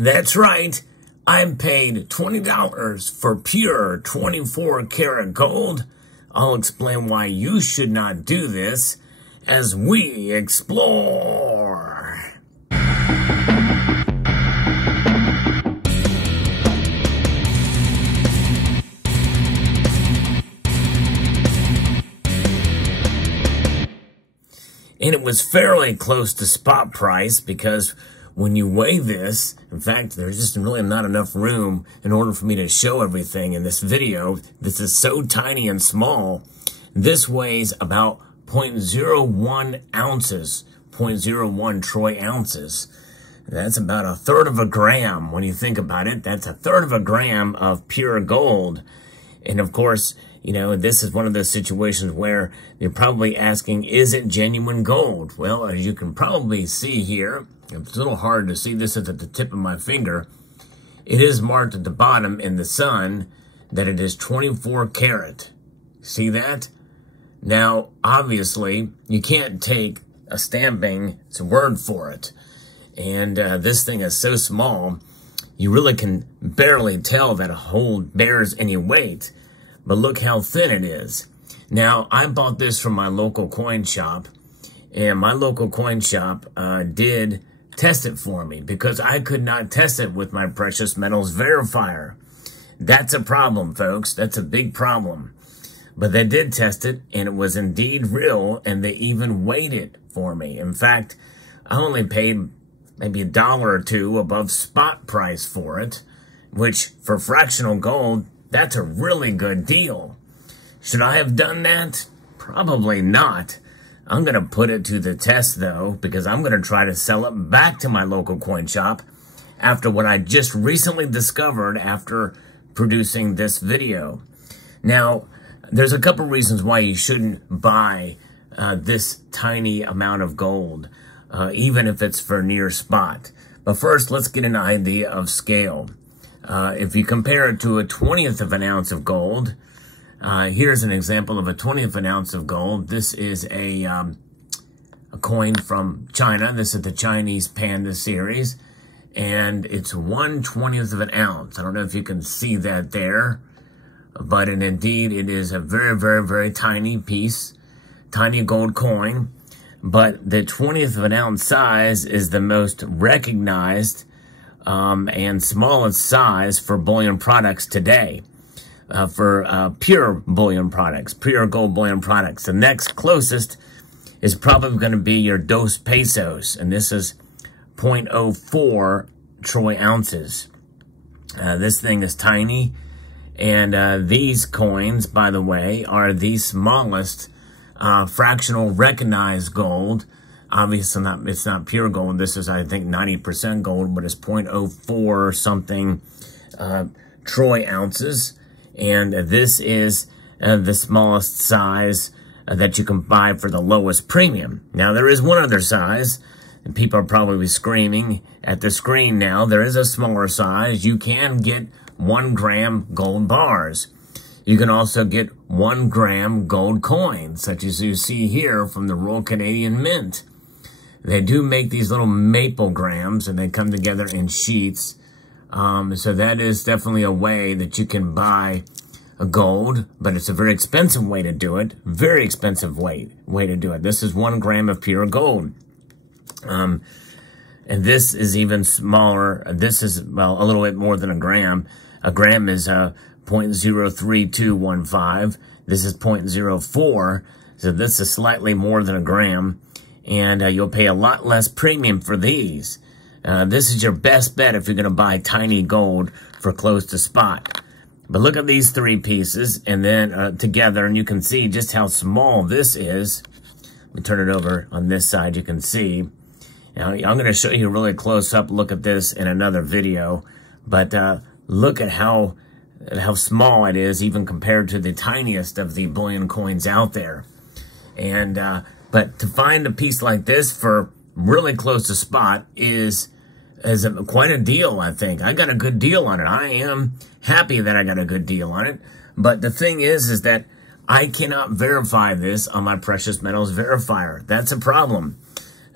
That's right. I'm paid $20 for pure 24 karat gold. I'll explain why you should not do this as we explore. And it was fairly close to spot price because when you weigh this, in fact, there's just really not enough room in order for me to show everything in this video. This is so tiny and small. This weighs about 0.01 ounces, 0.01 troy ounces. That's about a third of a gram when you think about it. That's a third of a gram of pure gold. And of course, you know, this is one of those situations where you're probably asking, is it genuine gold? Well, as you can probably see here, it's a little hard to see this at the tip of my finger. It is marked at the bottom in the sun that it is 24 karat. See that? Now, obviously, you can't take a stamping's word for it. And this thing is so small, you really can barely tell that a hole bears any weight. But look how thin it is. Now, I bought this from my local coin shop, and my local coin shop did test it for me because I could not test it with my precious metals verifier. That's a problem, folks. That's a big problem. But they did test it, and it was indeed real, and they even weighed it for me. In fact, I only paid maybe $1 or $2 above spot price for it, which for fractional gold, that's a really good deal. Should I have done that? Probably not. I'm going to put it to the test, though, because I'm going to try to sell it back to my local coin shop after what I just recently discovered after producing this video. Now, there's a couple reasons why you shouldn't buy this tiny amount of gold, even if it's for near spot. But first, let's get an idea of scale. If you compare it to a 1/20th of an ounce of gold, here's an example of a 1/20th of an ounce of gold. This is a coin from China. This is the Chinese Panda series, and it's 1/20th of an ounce. I don't know if you can see that there, but indeed it is a very, very, very tiny piece, tiny gold coin. But the 1/20th of an ounce size is the most recognized and smallest size for bullion products today, for pure bullion products, pure gold bullion products. The next closest is probably going to be your dos pesos, and this is 0.04 troy ounces. This thing is tiny, and these coins, by the way, are the smallest fractional recognized gold. Obviously, it's not pure gold. This is, I think, 90% gold, but it's 0.04 something troy ounces. And this is the smallest size that you can buy for the lowest premium. Now, there is one other size, and people are probably screaming at the screen now. There is a smaller size. You can get 1 gram gold bars. You can also get 1 gram gold coins, such as you see here from the Royal Canadian Mint. They do make these little maple grams, and they come together in sheets. So that is definitely a way that you can buy a gold, but it's a very expensive way to do it. Very expensive way to do it. This is 1 gram of pure gold. And this is even smaller. This is, well, a little bit more than a gram. A gram is 0.03215. This is 0.04. So this is slightly more than a gram. And you'll pay a lot less premium for these. This is your best bet if you're going to buy tiny gold for close to spot. But look at these 3 pieces, and then together, and you can see just how small this is. Let me turn it over on this side. You can see. Now, I'm going to show you a really close-up look at this in another video. But look at how small it is, even compared to the tiniest of the bullion coins out there. And but to find a piece like this for really close to spot is quite a deal, I think. I got a good deal on it. I am happy that I got a good deal on it. But the thing is that I cannot verify this on my precious metals verifier. That's a problem.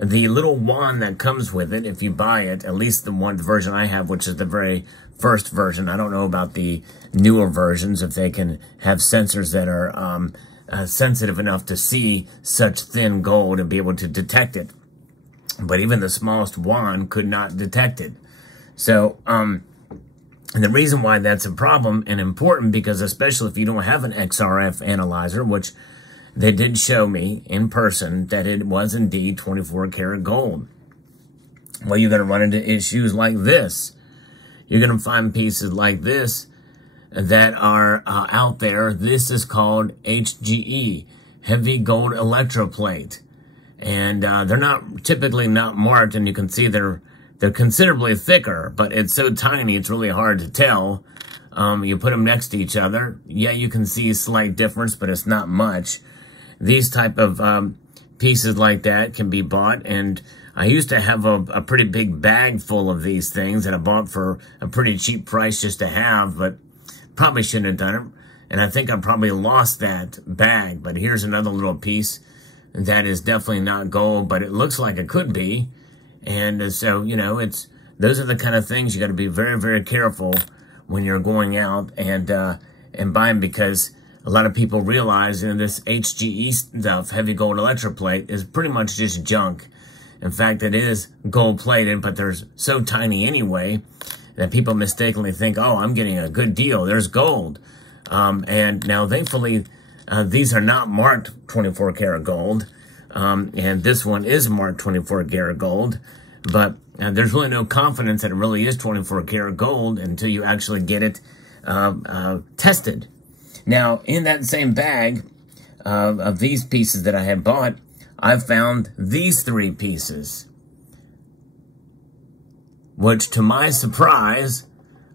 the little wand that comes with it, if you buy it, at least the version I have, which is the very first version. I don't know about the newer versions, if they can have sensors that are sensitive enough to see such thin gold and be able to detect it. But even the smallest wand could not detect it. So, and the reason why that's a problem and important, because especially if you don't have an XRF analyzer, which they did show me in person that it was indeed 24 karat gold. Well, you're going to run into issues like this. You're going to find pieces like this that are out there. This is called HGE, heavy gold electroplate. And they're not typically not marked, and you can see they're considerably thicker, but it's so tiny it's really hard to tell. You put them next to each other. Yeah, you can see a slight difference, but it's not much. These type of pieces like that can be bought, and I used to have a pretty big bag full of these things that I bought for a pretty cheap price just to have, but probably shouldn't have done it. And I think I probably lost that bag, but here's another little piece that is definitely not gold, but it looks like it could be. And so, you know, those are the kind of things you got to be very, very careful when you're going out and buying, because a lot of people realize, you know, this HGE stuff, heavy gold electroplate, is pretty much just junk. In fact, it is gold plated, but they're so tiny anyway that people mistakenly think, oh, I'm getting a good deal. There's gold. And now, thankfully, these are not marked 24 karat gold. And this one is marked 24 karat gold. But there's really no confidence that it really is 24 karat gold until you actually get it tested. Now, in that same bag of these pieces that I had bought, I found these 3 pieces, which, to my surprise,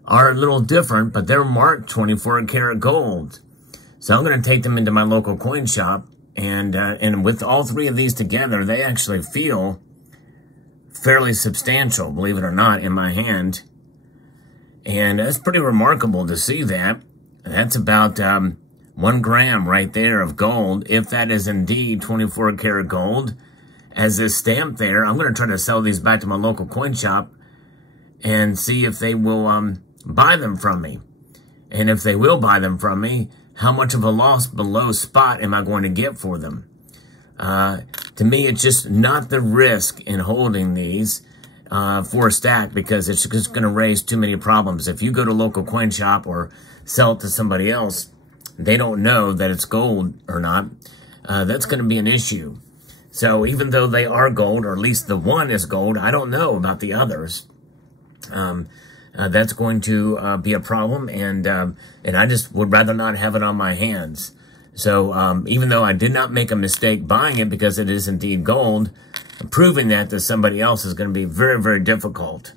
are a little different, but they're marked 24 karat gold. So I'm going to take them into my local coin shop, and with all 3 of these together, they actually feel fairly substantial, believe it or not, in my hand. And it's pretty remarkable to see that. That's about 1 gram right there of gold, if that is indeed 24 karat gold. As this stamp there, I'm going to try to sell these back to my local coin shop and see if they will buy them from me. And if they will buy them from me, how much of a loss below spot am I going to get for them? To me, it's just not the risk in holding these for a stack, because it's just going to raise too many problems. If you go to a local coin shop or sell it to somebody else, they don't know that it's gold or not. That's going to be an issue. So even though they are gold, or at least the one is gold, I don't know about the others. That's going to be a problem, and I just would rather not have it on my hands. So even though I did not make a mistake buying it because it is indeed gold, proving that to somebody else is going to be very, very difficult.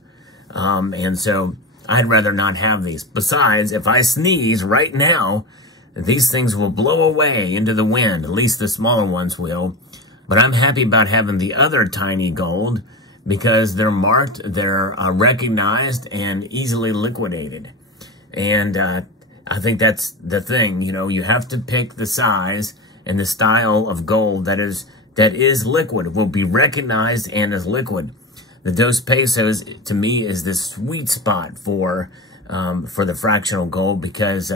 And so I'd rather not have these. Besides, if I sneeze right now, these things will blow away into the wind. At least the smaller ones will. But I'm happy about having the other tiny gold, because they're marked, they're recognized, and easily liquidated. And I think that's the thing. You know, you have to pick the size and the style of gold that is liquid, will be recognized and is liquid. The dos pesos, to me, is the sweet spot for the fractional gold, because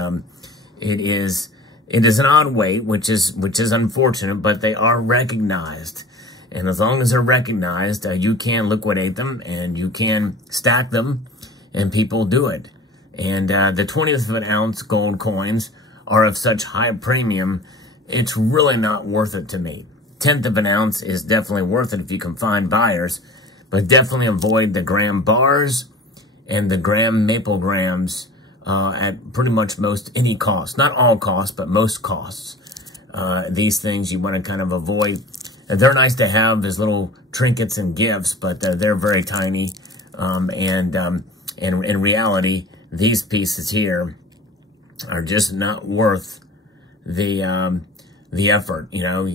it is an odd weight, which is unfortunate, but they are recognized. And as long as they're recognized, you can liquidate them and you can stack them, and people do it. And the 20th of an ounce gold coins are of such high premium, it's really not worth it to me. 1/10 of an ounce is definitely worth it if you can find buyers, but definitely avoid the gram bars and the gram maple grams at pretty much most any cost. Not all costs, but most costs. These things you want to kind of avoid. They're nice to have as little trinkets and gifts, but they're very tiny. And in reality, these pieces here are just not worth the effort. You know,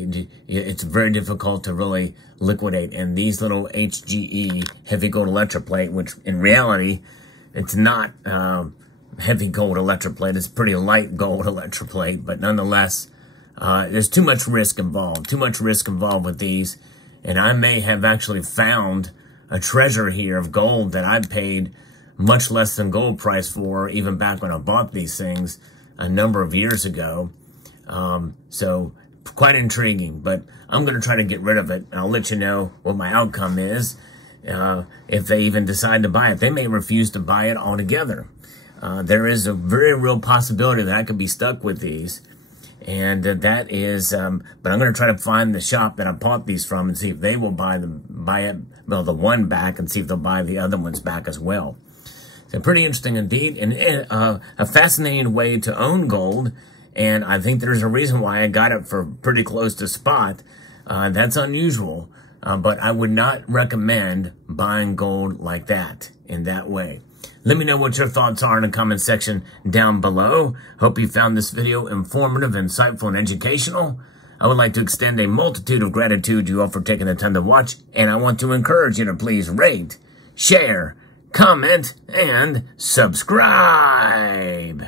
it's very difficult to really liquidate. And these little HGE, heavy gold electroplate, which in reality, it's not heavy gold electroplate. It's pretty light gold electroplate, but nonetheless, there's too much risk involved. Too much risk involved with these. And I may have actually found a treasure here of gold that I paid much less than gold price for, even back when I bought these things a number of years ago. So quite intriguing, but I'm going to try to get rid of it. I'll let you know what my outcome is. If they even decide to buy it, they may refuse to buy it altogether. There is a very real possibility that I could be stuck with these. And that is, but I'm going to try to find the shop that I bought these from and see if they will buy the one back, and see if they'll buy the other ones back as well. So pretty interesting indeed, and a fascinating way to own gold. And I think there's a reason why I got it for pretty close to spot. That's unusual, but I would not recommend buying gold like that, in that way. Let me know what your thoughts are in the comment section down below. Hope you found this video informative, insightful, and educational. I would like to extend a multitude of gratitude to you all for taking the time to watch, and I want to encourage you to please rate, share, comment, and subscribe.